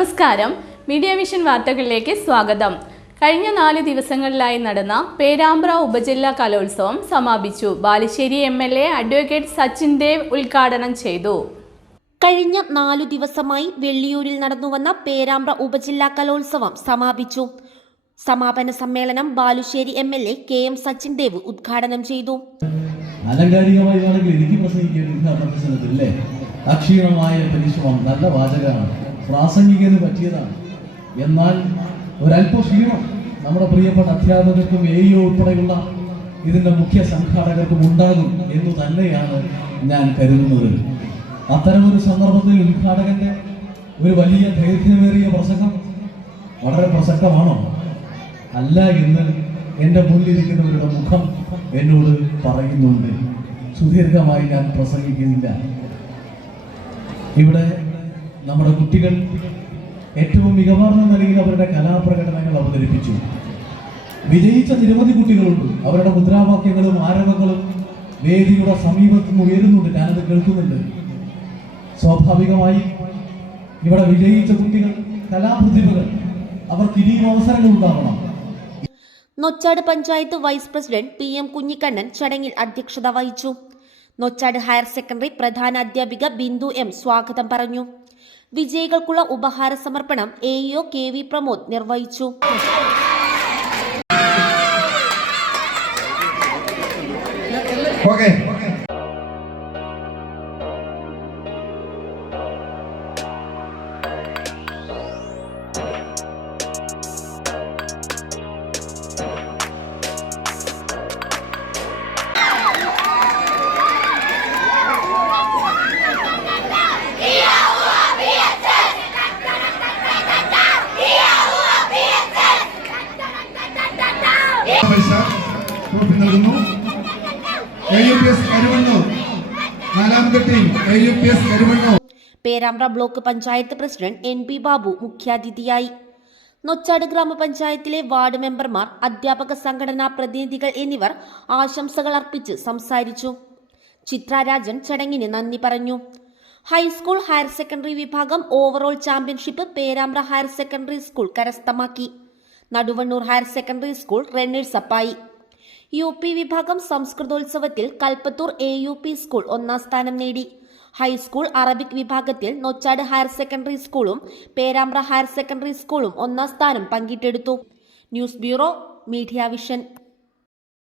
നമസ്കാരം, media vision വാർത്തകളിലേക്ക് സ്വാഗതം. കഴിഞ്ഞ 4 ദിവസങ്ങളിലായി നടന്ന പേരാമ്പ്ര ഉപജില്ലാ കലോത്സവം സമാപിച്ചു. ബാലുശ്ശേരി MLA അഡ്വക്കേറ്റ് സച്ചിൻ ദേവ് ഉദ്ഘാടനം ചെയ്തു. കഴിഞ്ഞ 4 ദിവസമായി വെള്ളിയൂരിൽ നടന്നുവന്ന പേരാമ്പ്ര ഉപജില്ലാ കലോത്സവം സമാപിച്ചു. സമാപന സമ്മേളനം ബാലുശ്ശേരി MLA KM സച്ചിൻ ദേവ് ഉദ്ഘാടനം ചെയ്തു. അലങ്കാരികമായി എനിക്ക് പ്രസംഗിക്കാൻ അക്ഷീണമായ പരിശ്രമം നല്ല വാചകമാണ്, പ്രാസംഗികന് പറ്റിയതാണ്. എന്നാൽ ഒരല്പ ക്ഷീണം നമ്മുടെ പ്രിയപ്പെട്ട അധ്യാപകർക്കും AEO ഉൾപ്പെടെയുള്ള ഇതിന്റെ മുഖ്യ സംഘാടകർക്കും ഉണ്ടാകും എന്ന് തന്നെയാണ് ഞാൻ കരുതുന്നത്. അത്തരമൊരു സന്ദർഭത്തിൽ ഉദ്ഘാടകന്റെ ഒരു വലിയ ദൈർഘ്യമേറിയ പ്രസംഗം വളരെ പ്രസക്തമാണോ? അല്ല എന്ന് എൻ്റെ മുന്നിലിരിക്കുന്നവരുടെ മുഖം എന്നോട് പറയുന്നുണ്ട്. സുദീർഘമായി ഞാൻ പ്രസംഗിക്കുന്നില്ല. ഇവിടെ നമ്മുടെ കുട്ടികൾ ഏറ്റവും മികവാർന്ന നിലയിൽ അവരുടെ കലാപ്രകടനങ്ങൾ അവതരിപ്പിച്ചു. വിജയിച്ച നിരവധി കുട്ടികളുണ്ട്. അവരുടെ മുദ്രാവാക്യങ്ങളും ആരവങ്ങളും വേദിയുടെ സമീപത്തും ഉയരുന്നുണ്ട്, ഞാനത് കേൾക്കുന്നുണ്ട്. സ്വാഭാവികമായി ഇവിടെ വിജയിച്ച കുട്ടികൾ, കലാപ്രതിഭകൾ, അവർക്ക് ഇനിയും അവസരങ്ങൾ ഉണ്ടാവണം. Nochad panchayat vice president PM Kunhikannan ചടങ്ങിൽ അധ്യക്ഷത വഹിച്ചു. നൊച്ചാട് ഹയർ സെക്കൻഡറി പ്രധാന അധ്യാപിക ബിന്ദു M സ്വാഗതം പറഞ്ഞു. വിജയികൾക്കുള്ള ഉപഹാര സമർപ്പണം AEO KV പ്രമോദ് നിർവഹിച്ചു. Perambra block panchayat president NB Babu മുഖ്യാതിഥിയായി. നൊച്ചാട് ഗ്രാമപഞ്ചായത്തിലെ വാർഡ് മെമ്പർമാർ, അധ്യാപക സംഘടനാ പ്രതിനിധികൾ എന്നിവർ ആശംസകൾ അർപ്പിച്ച് സംസാരിച്ചു. ചിത്ര രാജൻ ചടങ്ങിന് നന്ദി പറഞ്ഞു. ഹൈസ്കൂൾ ഹയർ സെക്കൻഡറി വിഭാഗം overall championship Perambra higher secondary school കരസ്ഥമാക്കി. Naduvannur higher secondary school runners അപ്പായി. UP വിഭാഗം സംസ്കൃതോത്സവത്തിൽ കൽപ്പത്തൂർ AUP സ്കൂൾ 1ാം സ്ഥാനം നേടി. ഹൈസ്കൂൾ അറബിക് വിഭാഗത്തിൽ നൊച്ചാട് ഹയർ സെക്കൻഡറി സ്കൂളും പേരാമ്പ്ര ഹയർ സെക്കൻഡറി സ്കൂളും 1ാം സ്ഥാനം പങ്കിട്ടെടുത്തു. News bureau, media vision.